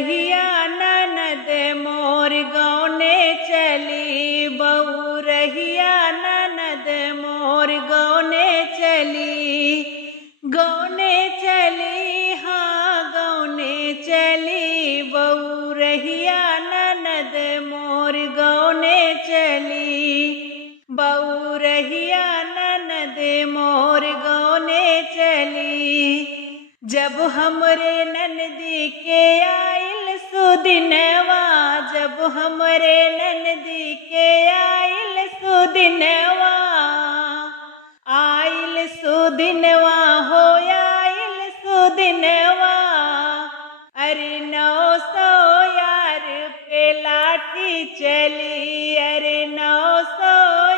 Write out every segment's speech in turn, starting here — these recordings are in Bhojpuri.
बउरहिया ननद मोर गौने चली, बउरहिया ननद मोर गौने चली, गौने चली हाँ गौने चली, बउरहिया ननद मोर गौने चली, बउरहिया ननद मोर गौने चली। जब हमरे ननदी के आइल सुदिनवा, जब हमरे ननदी के आइल सुदिनवा, आइल सुदिनवा हो आइल सुदिनवा, अरे 900 यार पे लाठी चली, अरे 900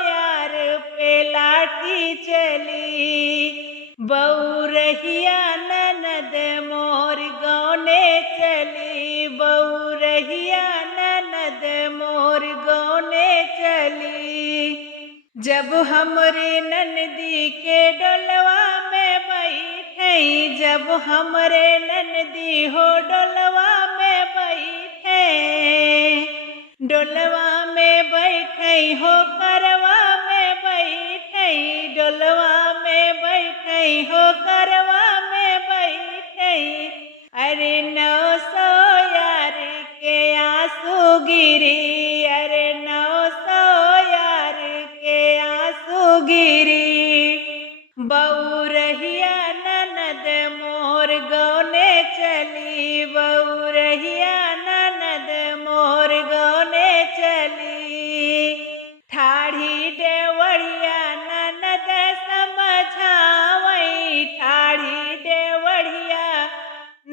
यार पे लाठी चली, बउरहिया ननद मोर गौने चली, बउरहिया ननद मोर गौने चली। जब हमरे ननदी के डोलवा में बैठई, जब हमरे ननदी हो डोलवा में बैठे, डोलवा में बैठई हो करवा में बैठई, डोलवा में बैठई हो करवा में बैठई, अरे 900 यार के आंसू गिरी, अरे 900 यार के आंसू गिरी, बउरहिया ननद मोर गौने चली, बउरहिया ननद मोर गौने चली। ठाढ़ी डेवढ़िया ननद समझावई, ठाढ़ी डेवढ़िया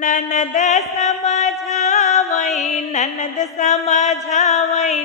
ननद समझावई, ननद समझावई।